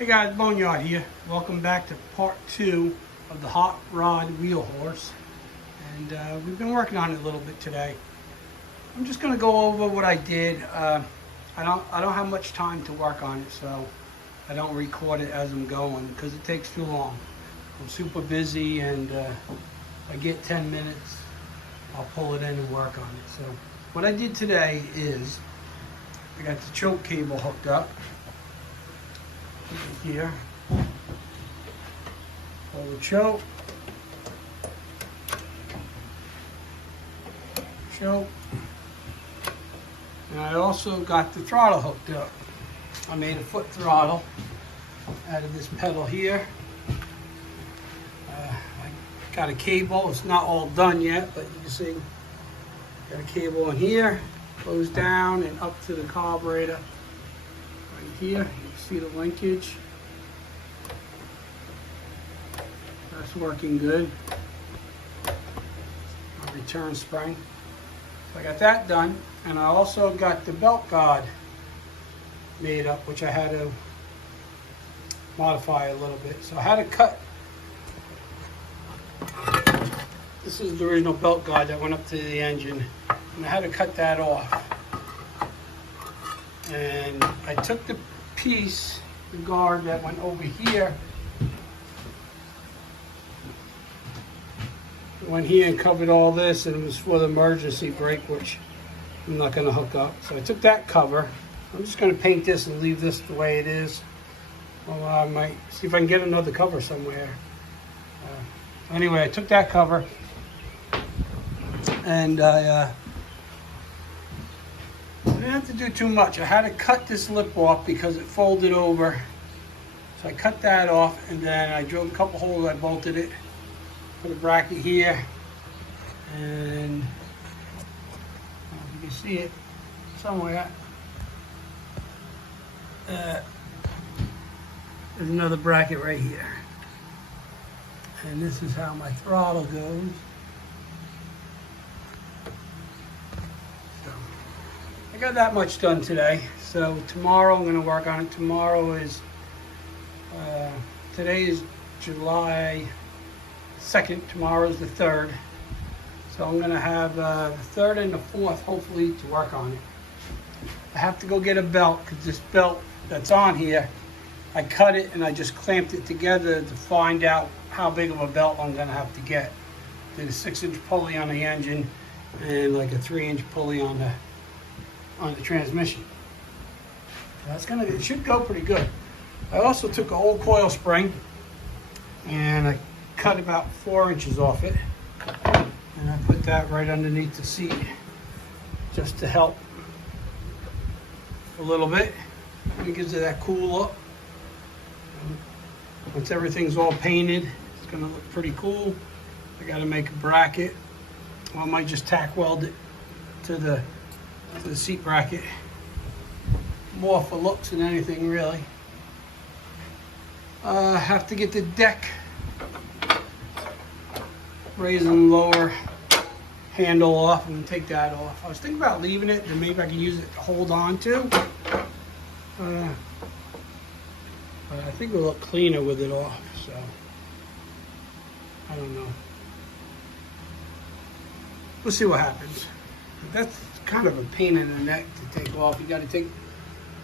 Hey guys, Boneyard here. Welcome back to part 2 of the hot rod wheel horse. And we've been working on it a little bit today. I'm just going to go over what I did. I don't have much time to work on it, so I don't record it as I'm going because it takes too long. I'm super busy, and I get 10 minutes, I'll pull it in and work on it. So what I did today is I got the choke cable hooked up here. Pull the choke. And I also got the throttle hooked up. I made a foot throttle out of this pedal here. I got a cable. It's not all done yet, but you can see got a cable in here, goes down and up to the carburetor right here. You can see the linkage. That's working good. Return spring. So I got that done, and I also got the belt guard made up, which I had to modify a little bit. So I had to cut. This is the original belt guard that went up to the engine, and I had to cut that off. And I took the piece, the guard that went over here, went here and covered all this, and it was for the emergency brake, which I'm not going to hook up. So I took that cover. I'm just going to paint this and leave this the way it is. Well, I might see if I can get another cover somewhere. Anyway, I took that cover, and I didn't have to do too much. I had to cut this lip off because it folded over. So I cut that off, and then I drilled a couple holes. I bolted it. Put a bracket here, and you can see it somewhere. There's another bracket right here, and this is how my throttle goes. So I got that much done today. So tomorrow I'm going to work on it. Tomorrow is today is July 2nd, tomorrow's the 3rd. So I'm going to have the 3rd and the 4th hopefully to work on it. I have to go get a belt because this belt that's on here, I cut it and I just clamped it together to find out how big of a belt I'm going to have to get. Did a 6-inch pulley on the engine and like a 3-inch pulley on the transmission. That's gonna, it should go pretty good. I also took an old coil spring and I cut about 4 inches off it, and I put that right underneath the seat just to help a little bit. It gives it that cool look. Once everything's all painted, it's going to look pretty cool. I got to make a bracket. Well, I might just tack weld it to the seat bracket. More for looks than anything, really. I have to get the deck raise and lower handle off and take that off. I was thinking about leaving it, and maybe I can use it to hold on to. But I think it'll look cleaner with it off, so I don't know. We'll see what happens. That's kind of a pain in the neck to take off. You got to take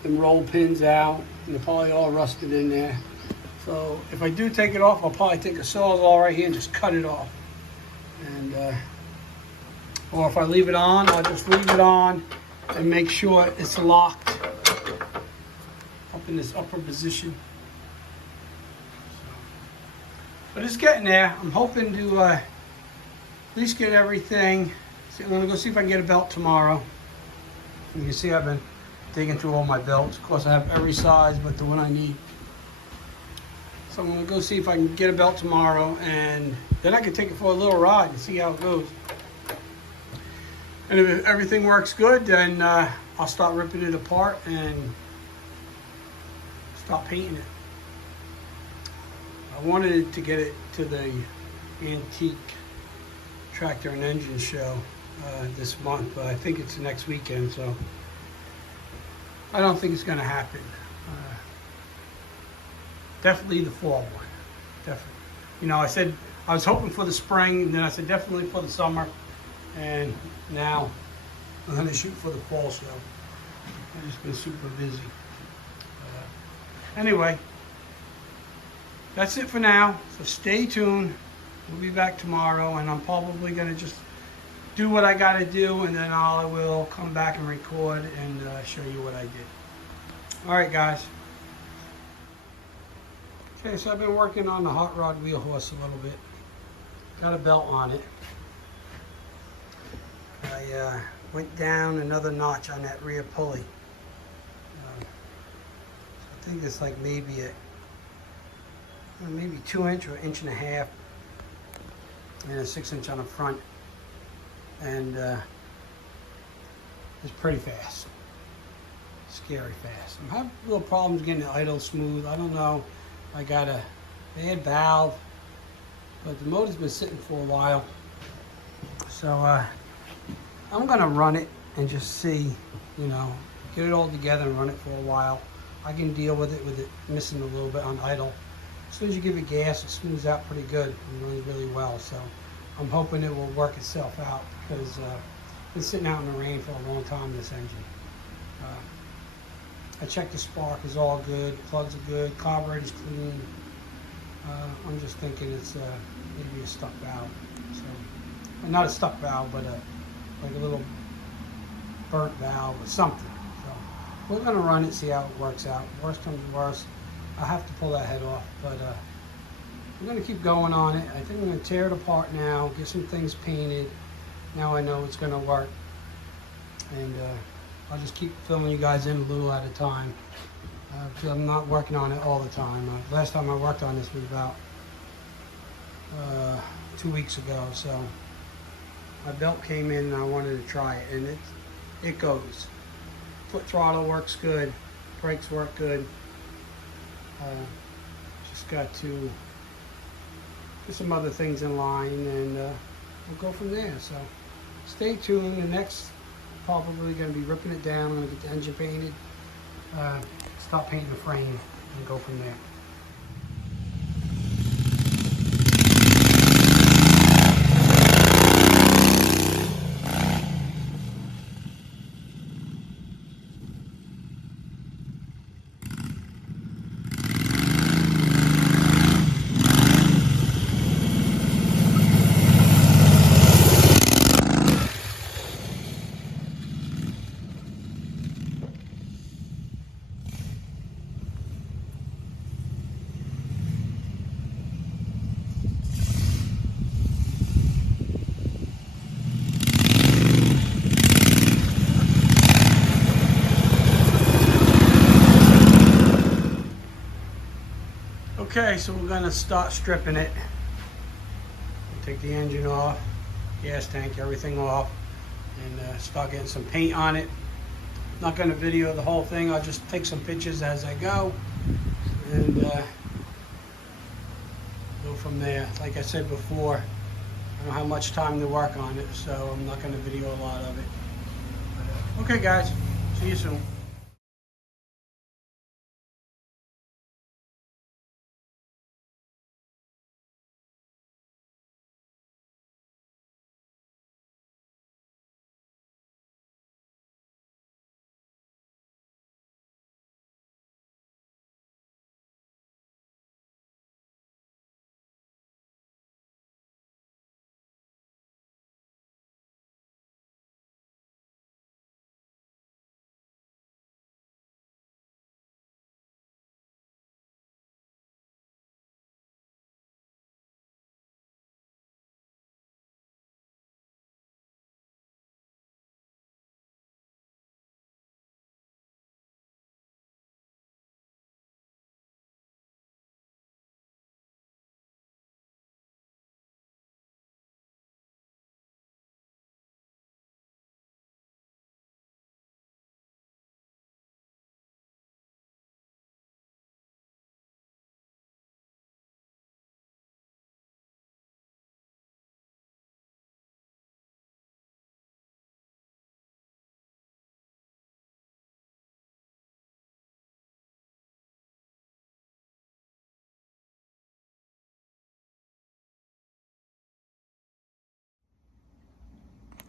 them roll pins out, and they're probably all rusted in there. So if I do take it off, I'll probably take a Sawzall right here and just cut it off. And or if I leave it on, I'll just leave it on and make sure it's locked up in this upper position. But it's getting there. I'm hoping to at least get everything. So I'm gonna go see if I can get a belt tomorrow. You can see I've been digging through all my belts. Of course, I have every size but the one I need. So I'm gonna go see if I can get a belt tomorrow, and then I can take it for a little ride and see how it goes. And if everything works good, then I'll start ripping it apart and start painting it. I wanted to get it to the antique tractor and engine show this month, but I think it's next weekend, so I don't think it's going to happen. definitely the fall one. Definitely. You know, I said I was hoping for the spring, and then I said definitely for the summer, and now I'm going to shoot for the fall show. I've just been super busy. Anyway, that's it for now. So stay tuned. We'll be back tomorrow, and I'm probably going to just do what I got to do, and then I will come back and record and show you what I did. All right, guys. Okay, so I've been working on the hot rod wheel horse a little bit. Got a belt on it. I went down another notch on that rear pulley. I think it's like maybe maybe 2 inch or 1.5 inches, and a 6 inch on the front, and it's pretty fast, scary fast. I'm having little problems getting the idle smooth. I don't know. I got a bad valve, but the motor's been sitting for a while, so I'm gonna run it and just see, you know, get it all together and run it for a while. I can deal with it missing a little bit on idle. As soon as you give it gas, it smooths out pretty good and runs really well. So I'm hoping it will work itself out, because it's been sitting out in the rain for a long time, this engine. I checked the spark is all good, plugs are good, carburetor's clean. I'm just thinking it's maybe a stuck valve. So, well, not a stuck valve, but like a little burnt valve or something. So we're gonna run it, see how it works out. Worst comes to worst, I'll have to pull that head off, but I'm gonna keep going on it. I think I'm gonna tear it apart now, get some things painted. Now I know it's gonna work, and I'll just keep filling you guys in a little at a time, because I'm not working on it all the time. Last time I worked on this was about 2 weeks ago, so my belt came in and I wanted to try it, and it goes. Foot throttle works good, brakes work good. Just got to get some other things in line, and we'll go from there. So stay tuned. The next, probably going to be ripping it down. I'm going to get the engine painted, start painting the frame, and go from there. Okay, so we're gonna start stripping it. Take the engine off, gas tank, everything off, and start getting some paint on it. Not gonna video the whole thing, I'll just take some pictures as I go, and go from there. Like I said before, I don't have much time to work on it, so I'm not gonna video a lot of it. But, okay guys, see you soon.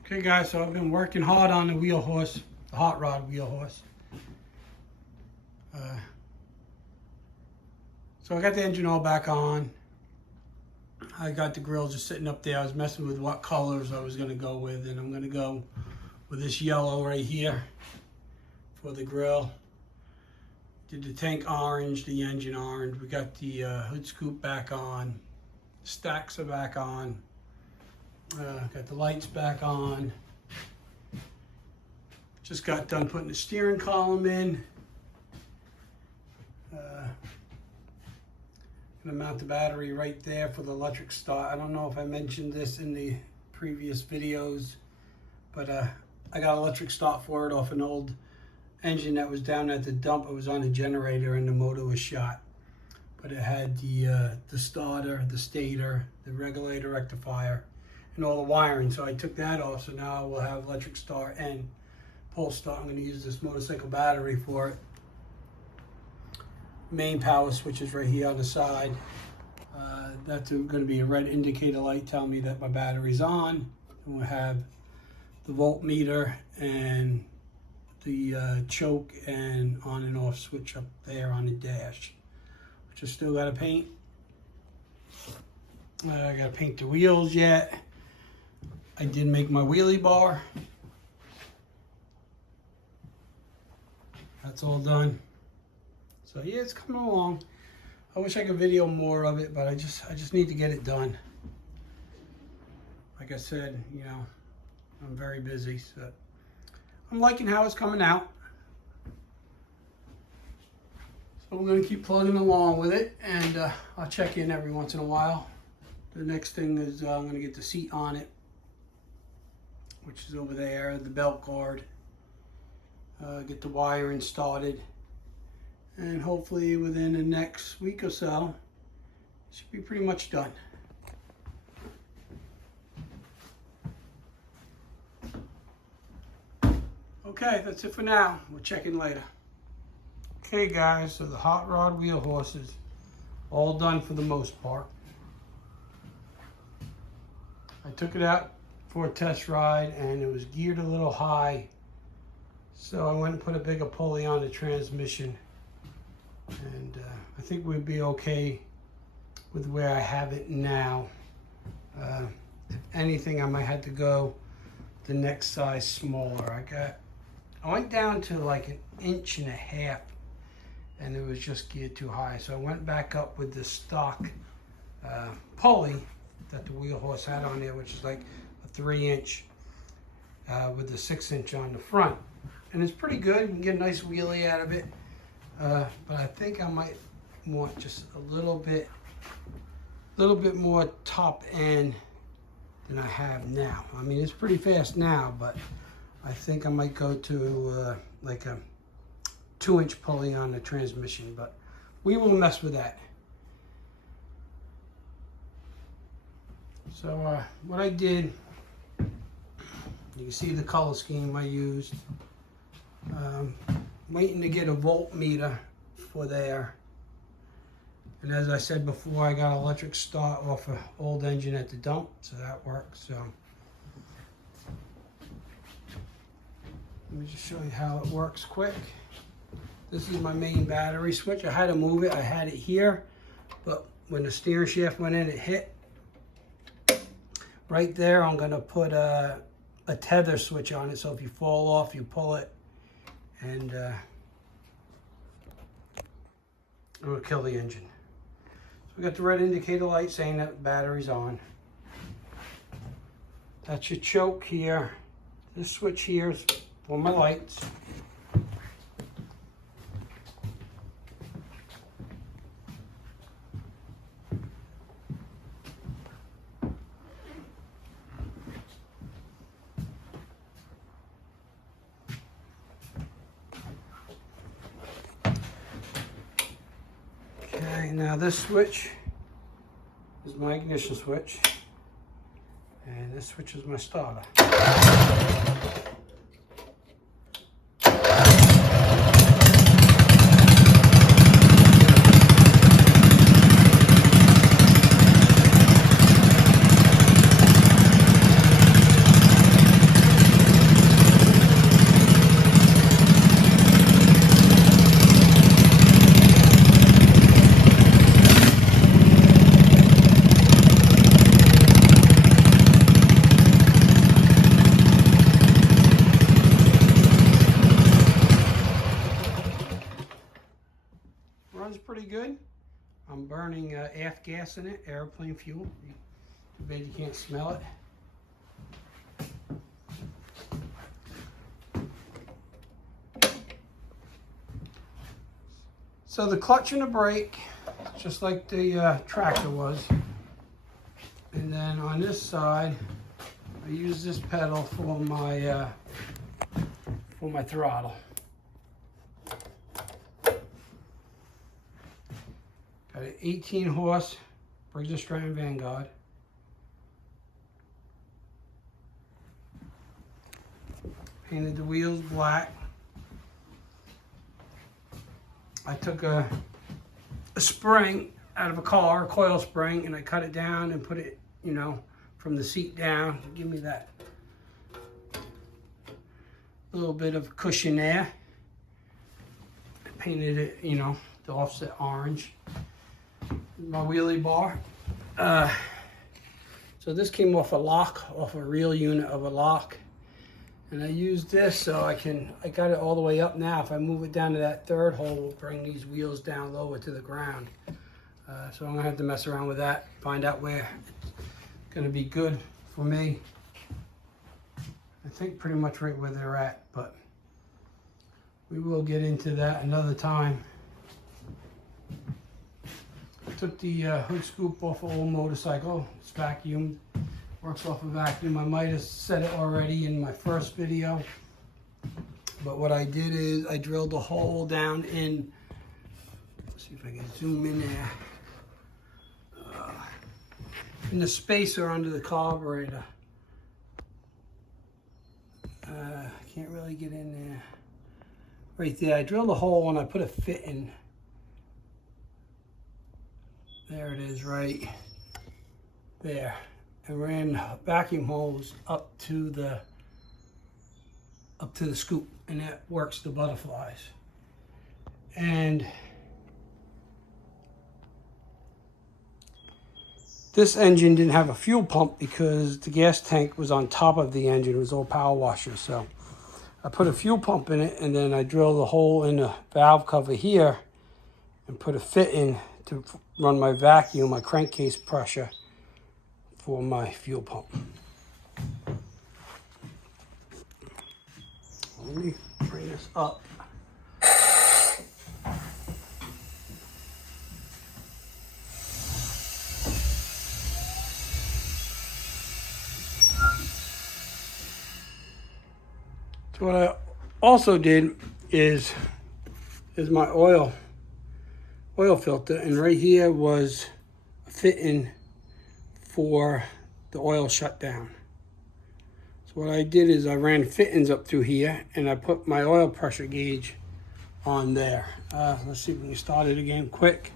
Okay guys, so I've been working hard on the wheel horse, the hot rod wheel horse. So I got the engine all back on. I got the grill just sitting up there. I was messing with what colors I was going to go with, and I'm going to go with this yellow right here for the grill. Did the tank orange, the engine orange. We got the hood scoop back on. Stacks are back on. Got the lights back on. Just got done putting the steering column in. Gonna mount the battery right there for the electric start. I don't know if I mentioned this in the previous videos, but I got electric start for it off an old engine that was down at the dump. It was on a generator and the motor was shot. But it had the starter, the stator, the regulator, rectifier, and all the wiring. So I took that off, so now I will have electric start and pull start. I'm going to use this motorcycle battery for it. Main power switch is right here on the side. That's going to be a red indicator light telling me that my battery's on. And we'll have the voltmeter and the choke and on and off switch up there on the dash, which I still got to paint. I got to paint the wheels yet. I did make my wheelie bar. That's all done. So yeah, it's coming along. I wish I could video more of it, but I just need to get it done. Like I said, you know, I'm very busy, so I'm liking how it's coming out. So I'm going to keep plugging along with it, and I'll check in every once in a while. The next thing is I'm going to get the seat on it, which is over there, the belt guard. Get the wiring started, and hopefully within the next week or so, it should be pretty much done. Okay, that's it for now. We'll check in later. Okay guys, so the hot rod wheel horses, all done for the most part. I took it out for a test ride and it was geared a little high. So I went and put a bigger pulley on the transmission. And I think we'd be okay with where I have it now. If anything, I might have to go the next size smaller. I went down to like 1.5 inches and it was just geared too high. So I went back up with the stock pulley that the wheel horse had on there, which is like a 3-inch with the 6-inch on the front. And it's pretty good. You can get a nice wheelie out of it. But I think I might want just a little bit more top end than I have now. I mean, it's pretty fast now, but I think I might go to like a 2-inch pulley on the transmission, but we will mess with that. So what I did, you can see the color scheme I used. Waiting to get a voltmeter for there. And as I said before, I got electric start off an old engine at the dump, so that works. So let me just show you how it works quick. This is my main battery switch. I had to move it. I had it here, but when the steering shaft went in, it hit. Right there, I'm going to put a tether switch on it, so if you fall off, you pull it, and it will kill the engine. So we got the red indicator light saying that the battery's on. That's your choke here. This switch here is for my lights. Okay, now this switch is my ignition switch, and this switch is my starter. Runs pretty good. I'm burning aft gas in it, airplane fuel. Too bad you can't smell it. So the clutch and the brake, just like the tractor was. And then on this side, I use this pedal for my throttle. Got an 18 horse Briggs & Stratton Vanguard. Painted the wheels black. I took a spring out of a car, a coil spring, and I cut it down and put it, you know, from the seat down to give me that little bit of cushion there. I painted it, you know, the offset orange. My wheelie bar. So this came off a lock, off a real unit of a lock. And I used this so I got it all the way up now. If I move it down to that third hole, we'll bring these wheels down lower to the ground. So I'm gonna have to mess around with that, find out where it's gonna be good for me. I think pretty much right where they're at, but we will get into that another time. I took the hood scoop off an old motorcycle. It's vacuumed, works off a vacuum. I might have said it already in my first video, but what I did is I drilled a hole down in, let's see if I can zoom in there, in the spacer under the carburetor. Can't really get in there. Right there, I drilled a hole and I put a fit in. There it is, right there. I ran vacuum hose up to the scoop, and that works the butterflies. And this engine didn't have a fuel pump because the gas tank was on top of the engine. It was all power washer. So I put a fuel pump in it, and then I drilled a hole in the valve cover here and put a fit in to run my vacuum, my crankcase pressure for my fuel pump. Let me bring this up. So what I also did is my oil filter, and right here was a fit-in for the oil shutdown. So what I did is I ran fittings up through here, and I put my oil pressure gauge on there. Let's see if we can start it again quick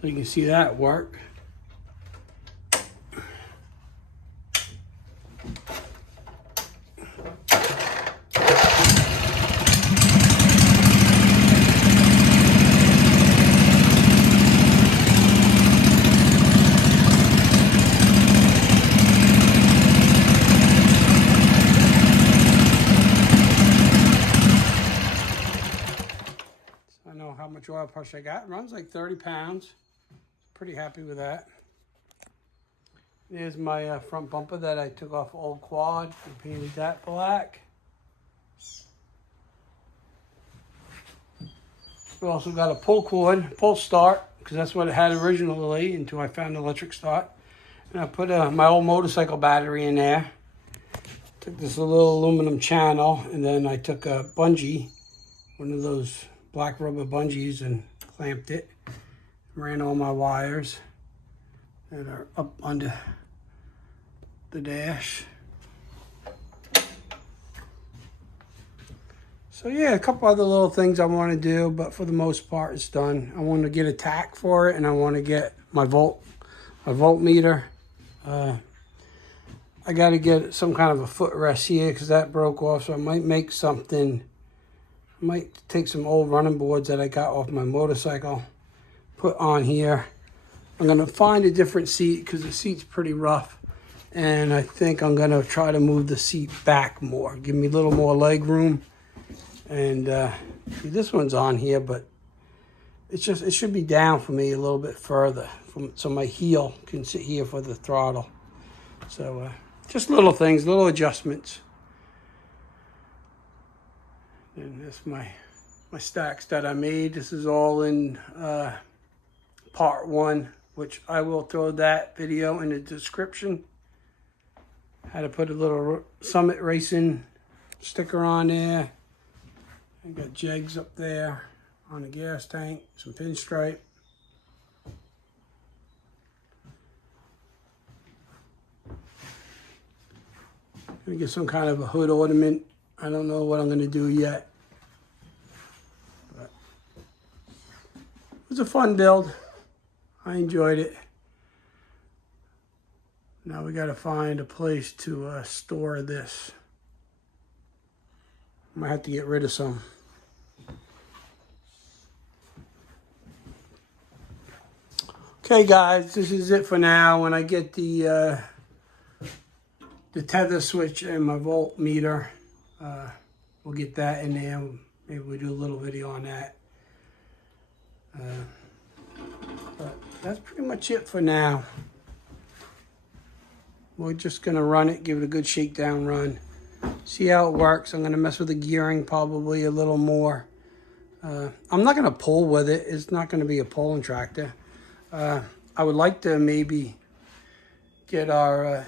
so you can see that work. How much oil pressure I got. It runs like 30 pounds. Pretty happy with that. There's my front bumper that I took off old quad and painted that black. We also got a pull start, because that's what it had originally until I found the electric start. And I put my old motorcycle battery in there. Took this little aluminum channel, and then I took a bungee, one of those black rubber bungees, and clamped it. Ran all my wires that are up under the dash. So yeah, a couple other little things I want to do, but for the most part it's done. I want to get a tack for it, and I want to get my voltmeter. I got to get some kind of a footrest here because that broke off, so I might make something. I might take some old running boards that I got off my motorcycle, put on here. I'm going to find a different seat because the seat's pretty rough. And I think I'm going to try to move the seat back more, give me a little more leg room. And see, this one's on here, but It's just, it should be down for me a little bit further, so my heel can sit here for the throttle. So just little things, little adjustments. And that's my stacks that I made. This is all in part 1, which I will throw that video in the description. How to put a little Summit Racing sticker on there. I got jegs up there on the gas tank, some pinstripe. Gonna get some kind of a hood ornament. I don't know what I'm gonna do yet. But it was a fun build. I enjoyed it. Now we gotta find a place to store this. I might have to get rid of some. Okay guys, this is it for now. When I get the tether switch and my voltmeter, we'll get that in there. Maybe we'll do a little video on that. But that's pretty much it for now. We're just gonna run it, give it a good shakedown run. See how it works. I'm gonna mess with the gearing probably a little more. I'm not gonna pull with it. It's not gonna be a pulling tractor. I would like to maybe get our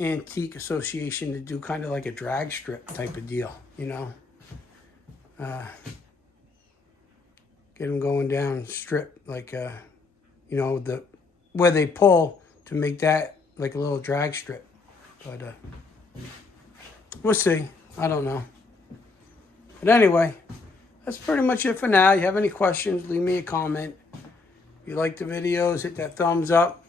antique association to do kind of like a drag strip type of deal, you know. Get them going down strip like, you know, where they pull to make that like a little drag strip. But we'll see. I don't know. But anyway, that's pretty much it for now. You have any questions, leave me a comment. If you like the videos, hit that thumbs up.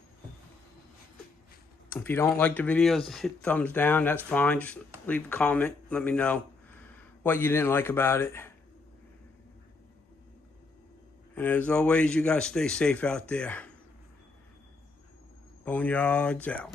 If you don't like the videos, hit thumbs down. That's fine. Just leave a comment. Let me know what you didn't like about it. And as always, you guys stay safe out there. Boneyards out.